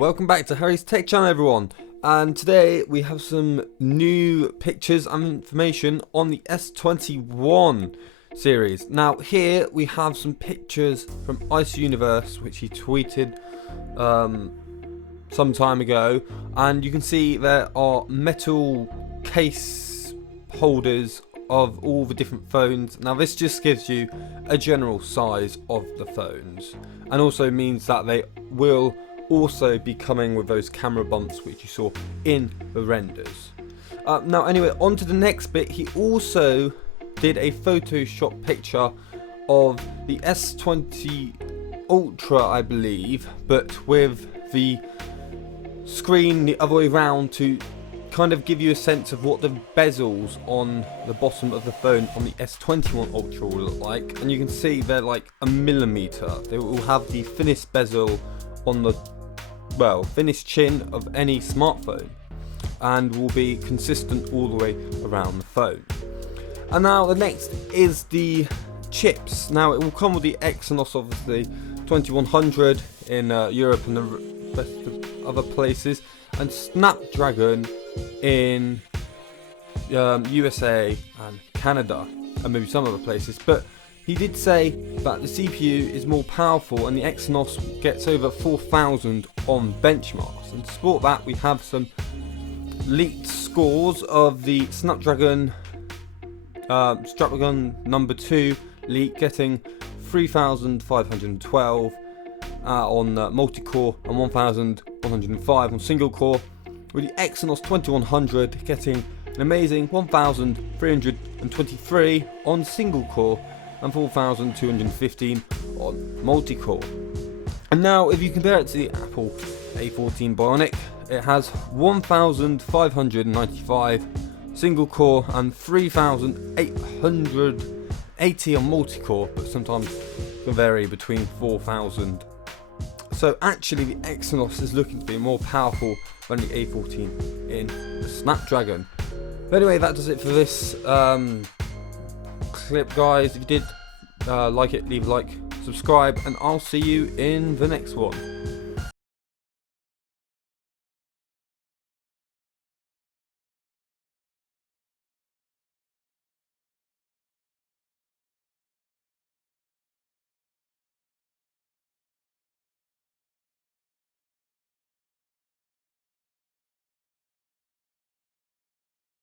Welcome back to Harry's Tech Channel, everyone, and today we have some new pictures and information on the S21 series. Now here we have some pictures from Ice Universe, which he tweeted some time ago, and you can see there are metal case holders of all the different phones. Now this just gives you a general size of the phones, and also means that they will also be coming with those camera bumps which you saw in the renders. Now anyway, on to the next bit. He also did a Photoshop picture of the S20 Ultra, I believe, but with the screen the other way around to kind of give you a sense of what the bezels on the bottom of the phone on the S21 Ultra will look like. And you can see they're like a millimeter. They will have the thinnest bezel on the thinnest chin of any smartphone, and will be consistent all the way around the phone. And now the next is the chips. Now it will come with the Exynos, obviously 2100 in Europe and the rest of other places, and Snapdragon in USA and Canada and maybe some other places. But he did say that the CPU is more powerful and the Exynos gets over 4,000 on benchmarks. And to support that, we have some leaked scores of the Snapdragon number 2 leak, getting 3,512 on multi-core and 1,105 on single core, with the Exynos 2100 getting an amazing 1,323 on single core and 4,215 on multi-core. And now if you compare it to the Apple A14 Bionic, it has 1,595 single core and 3,880 on multi-core, but sometimes can vary between 4,000. So actually the Exynos is looking to be more powerful than the A14 in the Snapdragon. But anyway, that does it for this clip, guys. If you did like it, leave a like, subscribe, and I'll see you in the next one.